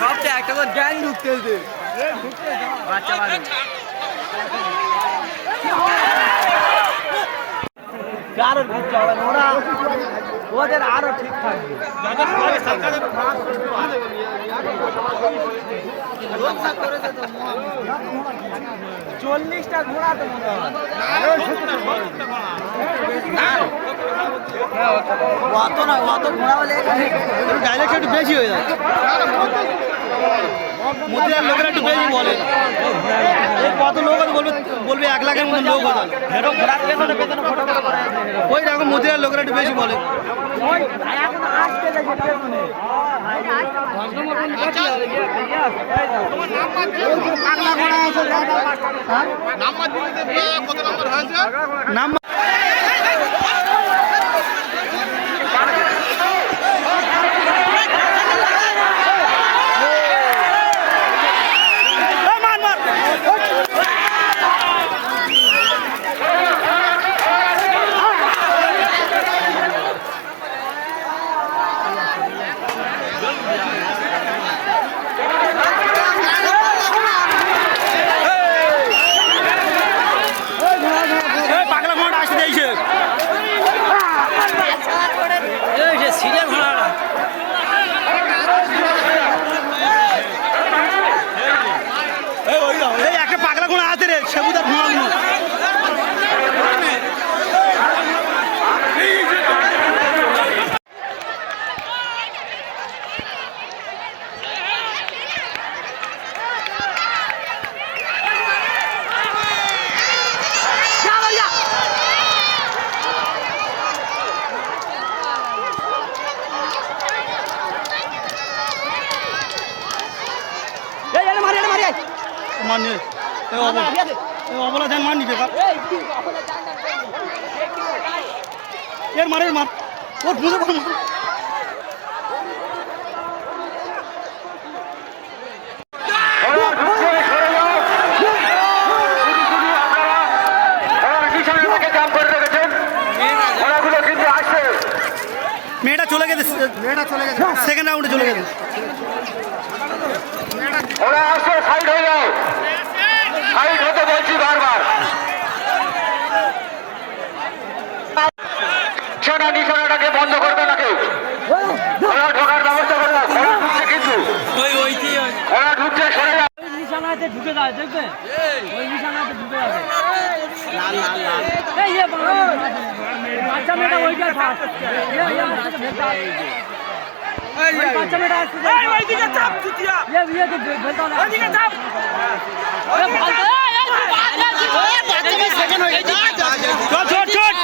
সবচেয়ে একটা করে গ্যাং ঢুকতেছে বাচ্চা মানুষ আরো বুঝতে হবে ওরা ওদের আরো ঠিক থাকবে 40টা ঘোড়া তো মনে হয় অত না অত ঘোড়া হলে ডাইলেক্ট একটু বেশি হয়ে যাচ্ছে মতিলার লোকেরা একটু বেশি বলে কত লোক বলবে বলবে 1 লাখের মতো লোক হতো ওই রকম মতিলার লোকেরা একটু বেশি বলে নাম্বার मान्य अबला जान मान बेकार यार मारे मार और मुझे मार মেয়েটা চলে গেছে সেকেন্ড রাউন্ডে চলে গেছে ওরা আসছে সাইড হয়ে যাও সাইড হতে বলছি বারবার নিশানাটাকে বন্ধ করবে না কেউ ওরা ঢোকার ব্যবস্থা করবে ওরা ঢুকছে কিন্তু ওরা ঢুকছে সরে যাও নিশানাতে ঢুকে যায় দেখবে ওই নিশানাতে ঢুকে যাবে বাচ্চা মেয়েটা ওইটা বাচ্চা মেয়েটা আসছে ওইদিকে চাপ চুতিয়া ইয়ে তো বেলতা না ওইদিকে চাপ সেকেন্ড হয়ে গেছে চল চল চল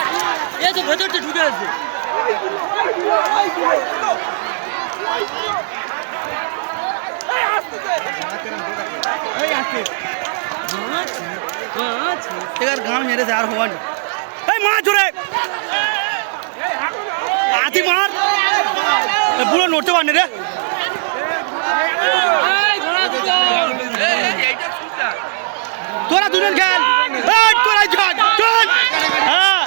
এই তো ভেতরতে ঢুকে আছে गान मेरे से यार हुआ मार जुड़े आती मार पूरा नोटते मारने रे तोरा दुनिया खेल तोरा जान चल हां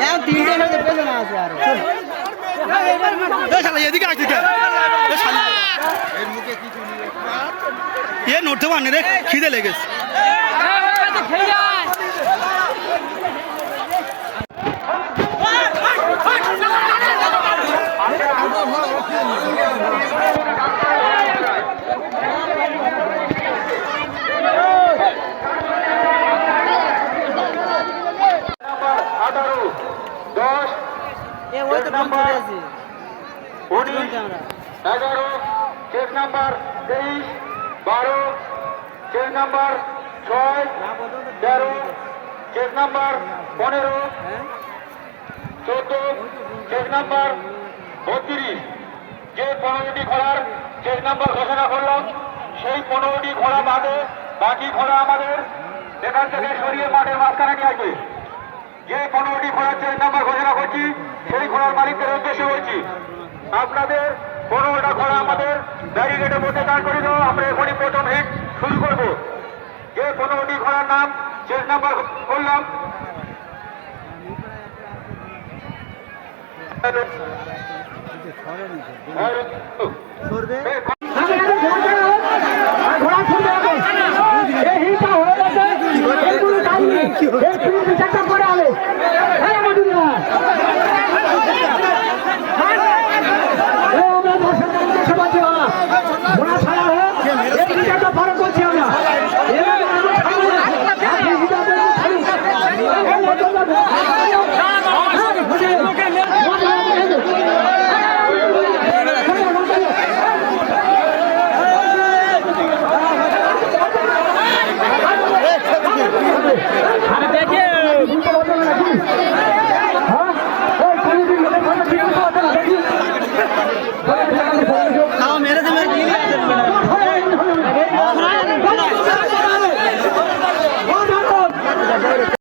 यार 3 दिन से पेशेंट आ यार ए साला এদিকে আসছে কে এ সালা এর মুখে কিছু নেই এ নড়তে পারনে রে খিদে লেগেছে number 11 check number 23 12 check number 6 13 check number 15 14 check number 32 যে 15টি ঘোড়ার চেক নাম্বার ঘোষণা করলাম সেই 15টি ঘোড়া বাদে বাকি ঘোড়া আমাদের এখান থেকে সরিয়ে মাঠের মাঝখানে নিয়ে আসবে যে 15টি ঘোড়ার চেক নাম্বার ঘোষণা করছি সেই ঘোড়ার মালিকদের উদ্দেশ্যে বলছি আপনাদের 15টা ঘোড়া আমাদের ব্যারিকেডের মধ্যে দাঁড় করে দাও আমরা এখনই প্রথম হিট শুরু করব যে 15টি ঘোড়ার নাম চেক নাম্বার করলাম ঘোড়া